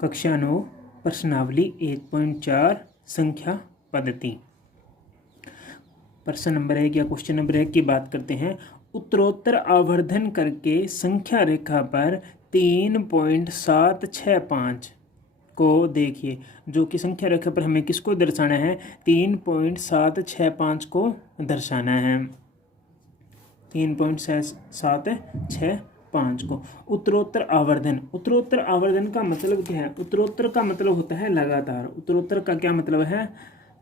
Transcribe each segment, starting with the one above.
कक्षा 9 प्रश्नावली 1.4 संख्या पद्धति। प्रश्न नंबर 1 या क्वेश्चन नंबर 1 की बात करते हैं। उत्तरोत्तर आवर्धन करके संख्या रेखा पर 3.765 को देखिए, जो कि संख्या रेखा पर हमें किसको दर्शाना है? 3.765 को दर्शाना है। 3.765 को। उत्तरोत्तर आवर्धन, उत्तरोत्तर आवर्धन का मतलब क्या है? उत्तरोत्तर का मतलब होता है लगातार। उत्तरोत्तर का क्या मतलब है?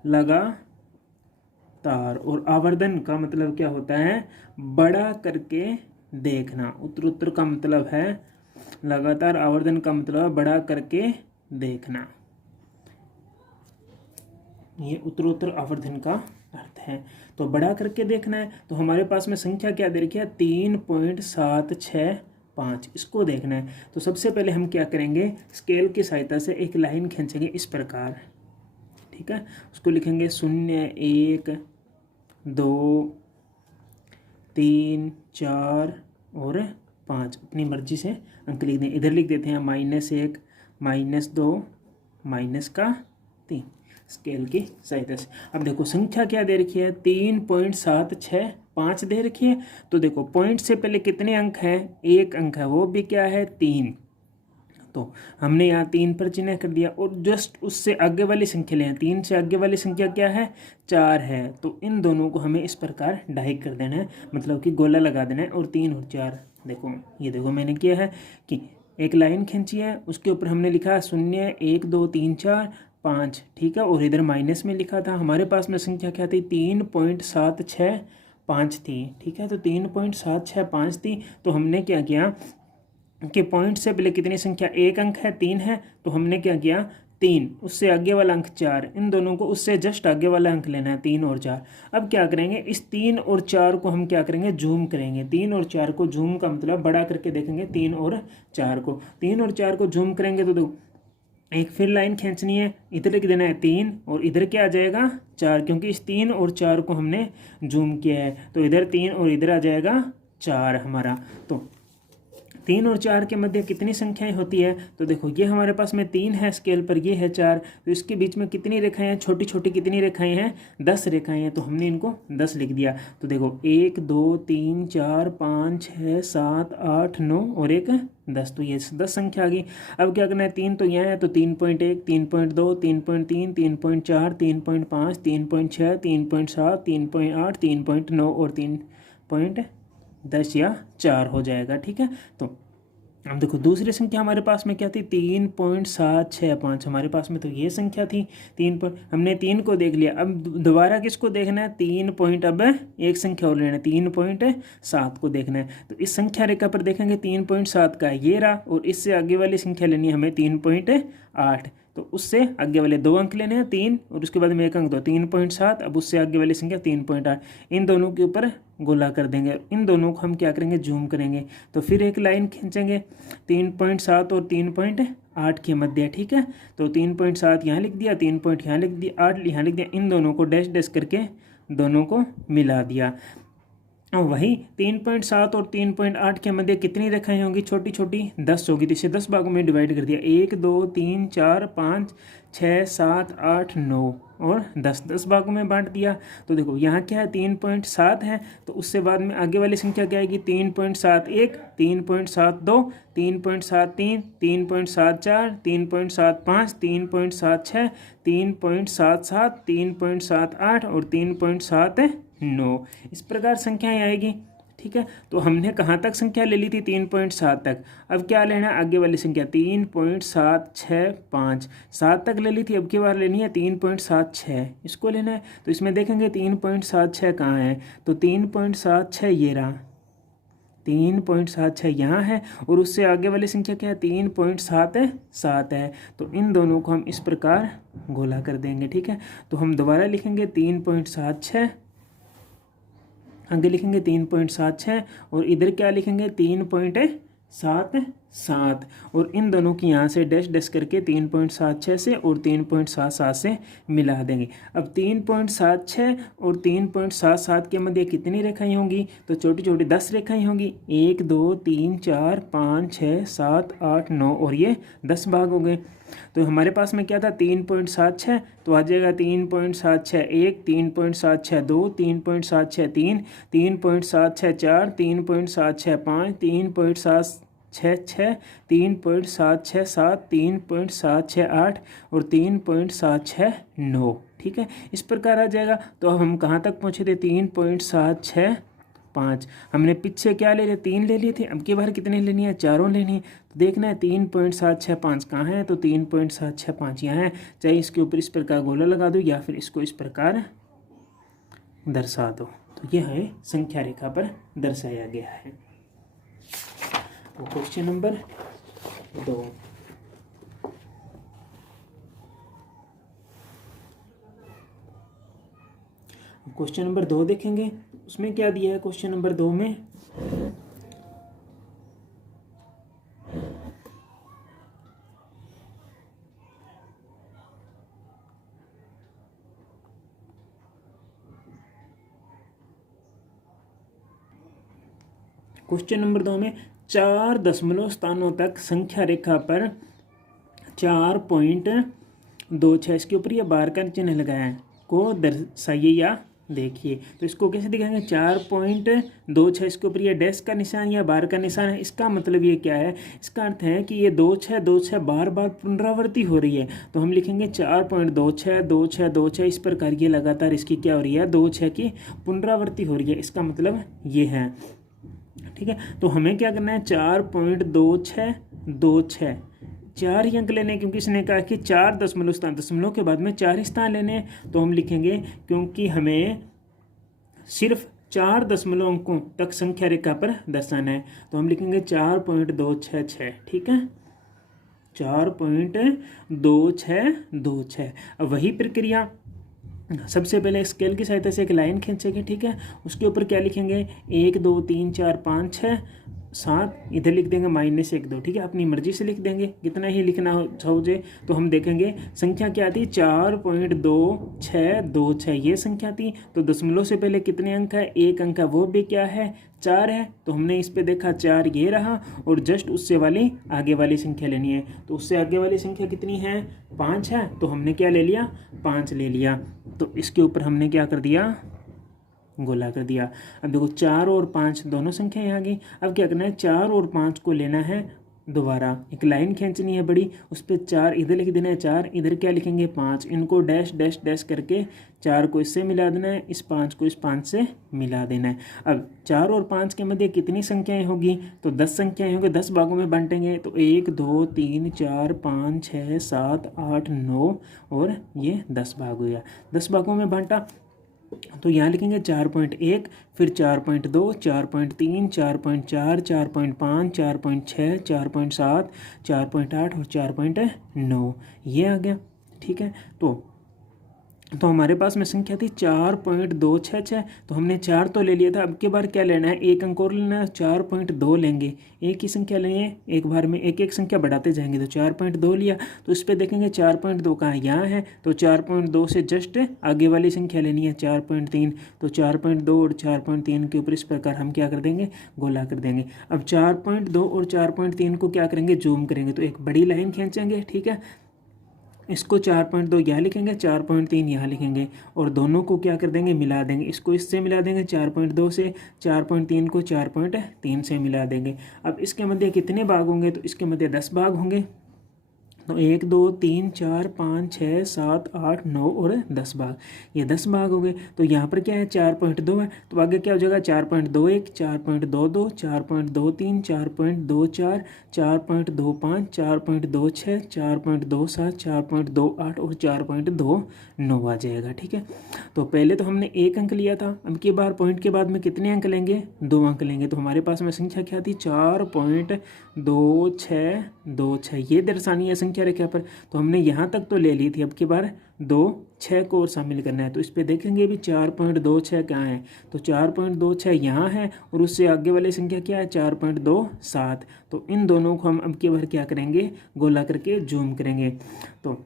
लगातार। और आवर्धन का मतलब क्या होता है? बड़ा करके देखना। उत्तरोत्तर का मतलब है लगातार, आवर्धन का मतलब बड़ा करके देखना। ये उत्तरोत्तर आवर्धन का अर्थ है। तो बड़ा करके देखना है, तो हमारे पास में संख्या क्या दे रखी है? 3.765। इसको देखना है। तो सबसे पहले हम क्या करेंगे? स्केल की सहायता से एक लाइन खींचेंगे इस प्रकार, ठीक है। उसको लिखेंगे 0, 1, 2, 3, 4 और 5। अपनी मर्जी से अंक लिख दें। इधर लिख देते हैं -1, -2, -3 स्केल की सहायता से। अब देखो संख्या क्या दे रखी है? 3.765 दे रखी है। तो देखो पॉइंट से पहले कितने अंक हैं? एक अंक है, वो भी क्या है? 3। तो हमने यहाँ 3 पर चिन्ह कर दिया और जस्ट उससे आगे वाली संख्या लें। 3 से आगे वाली संख्या क्या है? 4 है। तो इन दोनों को हमें इस प्रकार डाई कर देना है, मतलब कि गोला लगा देना है। और 3 और 4 देखो, ये देखो मैंने किया है कि एक लाइन खींची है, उसके ऊपर हमने लिखा 0, 1, 2, 3, 4, 5, ठीक है। और इधर माइनस में लिखा था। हमारे पास में संख्या क्या थी? 3.765 थी, ठीक है। तो 3.765 थी। तो हमने क्या किया कि पॉइंट से पहले कितनी संख्या? एक अंक है, 3 है। तो हमने क्या किया? 3, उससे आगे वाला अंक 4, इन दोनों को उससे जस्ट आगे वाला अंक लेना है, 3 और 4। अब क्या करेंगे? इस 3 और 4 को हम क्या करेंगे? जूम करेंगे। 3 और 4 को जूम का मतलब बड़ा करके देखेंगे। 3 और 4 को, 3 और 4 को जूम करेंगे तो देखो एक फिर लाइन खींचनी है। इधर लिख देना है 3 और इधर क्या आ जाएगा? 4, क्योंकि इस 3 और 4 को हमने जूम किया है। तो इधर 3 और इधर आ जाएगा 4 हमारा। तो 3 और 4 के मध्य कितनी संख्याएं होती है? तो देखो ये हमारे पास में 3 है स्केल पर, ये है 4। तो इसके बीच में कितनी रेखाएं हैं? छोटी छोटी कितनी रेखाएं हैं? 10 रेखाएं हैं। तो हमने इनको 10 लिख दिया। तो देखो 1, 2, 3, 4, 5, 6, 7, 8, 9 और एक 10। तो ये 10 संख्या आ गई। अब क्या करना है? 3 तो यहाँ है, तो 3.1, 3.2, 3.3, 3.4, 3.5, 3.6, 3.7, 3.8, 3.9 और 3.10 या 4 हो जाएगा, ठीक है। तो अब देखो दूसरी संख्या हमारे पास में क्या थी? 3.765 हमारे पास में तो ये संख्या थी। 3 पर हमने 3 को देख लिया। अब दोबारा किसको देखना है? 3 पॉइंट, अब एक संख्या और लेना है, 3.7 को देखना है। तो इस संख्या रेखा पर देखेंगे 3.7 का ये रहा, और इससे आगे वाली संख्या लेनी है हमें 3.8। तो उससे आगे वाले 2 अंक लेने हैं, 3 और उसके बाद में 1 अंक, तो 3.7। अब उससे आगे वाली संख्या 3.8। इन दोनों के ऊपर गोला कर देंगे। इन दोनों को हम क्या करेंगे? जूम करेंगे। तो फिर एक लाइन खींचेंगे 3.7 और 3.8 के मध्य, ठीक है। तो 3.7 यहाँ लिख दिया, 3 पॉइंट यहाँ लिख दिया, 8 यहाँ लिख दिया। इन दोनों को डैश डैश करके दोनों को मिला दिया। और वही 3.7 और 3.8 के मध्य कितनी रेखाएं होंगी? छोटी छोटी 10 होगी। तो इसे 10 भागों में डिवाइड कर दिया। 1, 2, 3, 4, 5, 6, 7, 8, 9 और 10 भागों में बांट दिया। तो देखो यहाँ क्या है? 3.7 है। तो उससे बाद में आगे वाली संख्या क्या आएगी? 3.71, 3.72, 3.73, 3.74, 3.75, 3.76, 3.77, 3.78 और 3.79। इस प्रकार संख्याएं आएगी, ठीक है। तो हमने कहाँ तक संख्या ले ली थी? 3.7 तक। अब क्या लेना है? आगे वाली संख्या 3.765, 7 तक ले ली थी, अब की बार लेनी है 3.76, इसको लेना है। तो इसमें देखेंगे 3.76 कहाँ है? तो 3.76 ये रहा, 3.76 यहाँ है, और उससे आगे वाली संख्या क्या है? 3.77 है। तो इन दोनों को हम इस प्रकार गोला कर देंगे, ठीक है। तो हम दोबारा लिखेंगे 3.76, आगे लिखेंगे 3.76 और इधर क्या लिखेंगे? 3.76 7 और इन दोनों की यहाँ से डैश डैश करके 3.76 से और 3.77 से मिला देंगे। अब 3.76 और 3.77 के मध्य कितनी रेखाएं होंगी? तो छोटी छोटी 10 रेखाएं होंगी। 1 2 3 4 5 6 7 8 9 और ये 10 भाग हो गए। तो हमारे पास में क्या था? 3.76, तो आ जाएगा 3.761, 3.762, 3.763, 3.764, 3.765, 3.766, 3.767, 3.768 और 3.769। ठीक है, इस प्रकार आ जाएगा। तो अब हम कहाँ तक पहुँचे थे? 3.765। हमने पीछे क्या ले लिए? 3 ले लिए थे। अब की बार कितने लेनी है? 4 लेनी है। तो देखना है 3.765 कहाँ है? तो 3.765 यहाँ है। चाहे इसके ऊपर इस प्रकार गोला लगा दो या फिर इसको इस प्रकार दर्शा दो। तो यह है संख्या रेखा पर दर्शाया गया है। तो क्वेश्चन नंबर 2। क्वेश्चन नंबर 2 देखेंगे, उसमें क्या दिया है? क्वेश्चन नंबर 2 में क्वेश्चन नंबर 2 में 4 दशमलव स्थानों तक संख्या रेखा पर 4.26 इसके ऊपर यह बार का चिन्ह लगाया है को दर्शाइए या देखिए। तो इसको कैसे दिखाएंगे? 4.26 इसके ऊपर यह डैश का निशान या बार का निशान है। इसका मतलब ये क्या है? इसका अर्थ है कि ये 2626 बार बार पुनरावृत्ति हो रही है। तो हम लिखेंगे 4.262626 इस प्रकार ये लगातार इसकी क्या हो रही है? 26 की पुनरावृत्ति हो रही है। इसका मतलब ये है। ठीक है, तो हमें क्या करना है? 4.2626 4 ही अंक लेने हैं, क्योंकि इसने कहा कि 4 दशमलव स्थान, दशमलव के बाद में 4 ही स्थान लेने हैं। तो हम लिखेंगे, क्योंकि हमें सिर्फ 4 दशमलव अंकों तक संख्या रेखा पर दर्शाना है, तो हम लिखेंगे 4.266। ठीक है, 4.2626। अब वही प्रक्रिया सबसे पहले स्केल की सहायता से एक लाइन खींचेंगे। ठीक है, उसके ऊपर क्या लिखेंगे? 1 2 3 4 5 6 7, इधर लिख देंगे -1 2। ठीक है, अपनी मर्जी से लिख देंगे कितना ही लिखना हो जाए। तो हम देखेंगे संख्या क्या थी? 4.2626 ये संख्या थी। तो दशमलव से पहले कितने अंक है? 1 अंक है, वो भी क्या है? 4 है। तो हमने इस पे देखा 4 ये रहा, और जस्ट उससे वाली आगे वाली संख्या लेनी है। तो उससे आगे वाली संख्या कितनी है? 5 है। तो हमने क्या ले लिया? 5 ले लिया। तो इसके ऊपर हमने क्या कर दिया? गोला कर दिया। अब देखो 4 और 5 दोनों संख्या यहाँ आ गई। अब क्या करना है? 4 और 5 को लेना है दोबारा, एक लाइन खींचनी है बड़ी, उस पर 4 इधर लिख देना है, 4 इधर क्या लिखेंगे? 5। इनको डैश डैश डैश करके 4 को इससे मिला देना है, इस 5 को इस 5 से मिला देना है। अब 4 और 5 के मध्य कितनी संख्याएं होगी? तो 10 संख्याएं होंगी। 10 भागों में बांटेंगे तो 1 2 3 4 5 6 7 8 9 और ये 10 भाग हो गया। 10 भागों में बांटा तो यहाँ लिखेंगे 4.1, फिर 4.2, 4.3, 4.4, 4.5, 4.6, 4.7, 4.8 और 4.9 ये आ गया। ठीक है, तो हमारे पास में संख्या थी 4.266। तो हमने 4 तो ले लिया था। अब की बार क्या लेना है? एक अंक और लेना है, 4.2 लेंगे। एक ही संख्या लेंगे, एक बार में एक एक संख्या बढ़ाते जाएंगे। तो 4.2 लिया, तो इस पे देखेंगे 4.2 कहाँ? यहाँ है। तो 4.2 से जस्ट आगे वाली संख्या लेनी है 4.3। तो 4.2 और 4.3 के ऊपर इस प्रकार हम क्या कर देंगे? गोला कर देंगे। अब 4.2 और 4.3 को क्या करेंगे? जूम करेंगे। तो एक बड़ी लाइन खींचेंगे। ठीक है, इसको 4.2 यहाँ लिखेंगे, 4.3 यहाँ लिखेंगे, और दोनों को क्या कर देंगे? मिला देंगे। इसको इससे मिला देंगे 4.2 से, 4.3 को 4.3 से मिला देंगे। अब इसके मध्य कितने भाग होंगे? तो इसके मध्य 10 भाग होंगे। तो 1 2 3 4 5 6 7 8 9 और 10 भाग, ये 10 भाग हो गए। तो यहाँ पर क्या है? 4.2 है। तो आगे क्या हो जाएगा? 4.21, 4.22, 4.23, 4.24, 4.25, 4.26, 4.27, 4.28 और 4.29 आ जाएगा। ठीक है, तो पहले तो हमने 1 अंक लिया था। अब की बार पॉइंट के बाद में कितने अंक लेंगे? 2 अंक लेंगे। तो हमारे पास में संख्या क्या थी? 4.2626 ये दर्शानी है संख्या संख्या रेखा पर। तो हमने यहाँ तक तो ले ली थी, अब की बार 2 6 को और शामिल करना है। तो इस पे देखेंगे भी 4.26 कहाँ है, तो 4.26 यहाँ है और उससे आगे वाली संख्या क्या है 4.27। तो इन दोनों को हम अब की बार क्या करेंगे, गोला करके जूम करेंगे। तो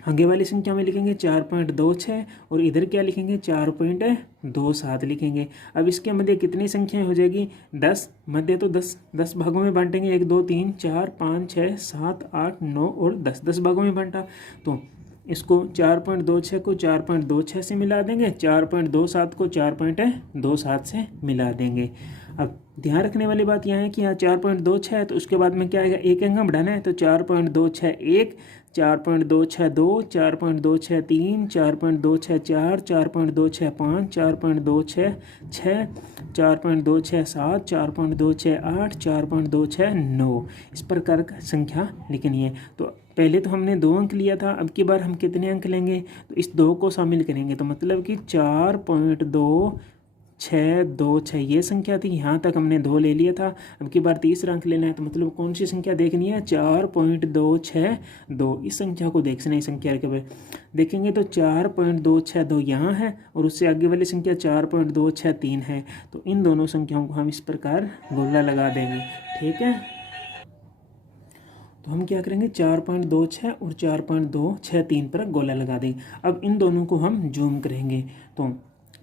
आगे वाली संख्या में लिखेंगे 4.26 और इधर क्या लिखेंगे 4.27 लिखेंगे। अब इसके मध्य कितनी संख्याएं हो जाएगी 10, मध्य तो 10 भागों में बांटेंगे, 1 2 3 4 5 6 7 8 9 और 10 भागों में बांटा। तो इसको 4.26 को 4.26 से मिला देंगे, 4.27 को 4.27 से मिला देंगे। अब ध्यान रखने वाली बात यह है कि यहाँ 4.26 है तो उसके बाद में क्या आएगा, एक अंक बढ़ाना है। तो 4.261, 4.262, 4.263, 4.264, 4.265, 4.266, 4.267, 4.268, 4.269 इस प्रकार का संख्या लिखनी है। तो पहले तो हमने 2 अंक लिया था, अब की बार हम कितने अंक लेंगे, तो इस 2 को शामिल करेंगे। तो मतलब कि 4.2626 ये संख्या थी, यहाँ तक हमने 2 ले लिया था, अब की बार तीसरा अंक लेना है। तो मतलब कौन सी संख्या देखनी है 4.262, इस संख्या को देखना है। संख्या के बाद देखेंगे तो 4.262 यहाँ है और उससे आगे वाली संख्या 4.263 है। तो इन दोनों संख्याओं को हम इस प्रकार गोला लगा देंगे, ठीक है। तो हम क्या करेंगे 4.26 और 4.263 पर गोला लगा देंगे। अब इन दोनों को हम जूम करेंगे। तो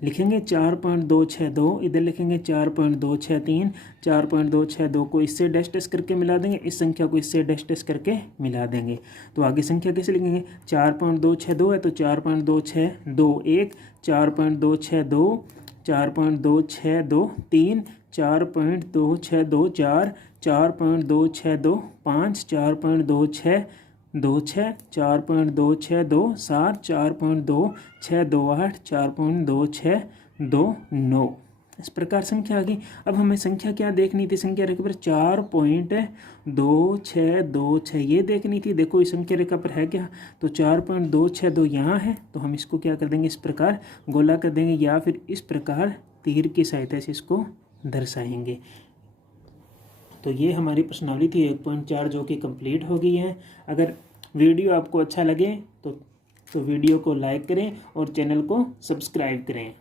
लिखेंगे 4.262, इधर लिखेंगे 4.263, 4.262 को इससे डैश डैश करके मिला देंगे, इस संख्या को इससे डैश डैश करके मिला देंगे। तो आगे संख्या कैसे लिखेंगे, 4.262 है तो 4.262 1, 4.262, 4.262 3, 4.262 4, 4.262 5, 4.2626, 4.262 7, 4.2628, 4.2629 इस प्रकार संख्या आ गई। अब हमें संख्या क्या देखनी थी, संख्या रेखा पर 4.2626 ये देखनी थी। देखो इस संख्या रेखा पर है क्या, तो 4.262 यहाँ है, तो हम इसको क्या कर देंगे इस प्रकार गोला कर देंगे, या फिर इस प्रकार तीर की सहायता से इसको दर्शाएंगे। तो ये हमारी प्रश्नावली थी 1.4 जो कि कंप्लीट हो गई है। अगर वीडियो आपको अच्छा लगे तो वीडियो को लाइक करें और चैनल को सब्सक्राइब करें।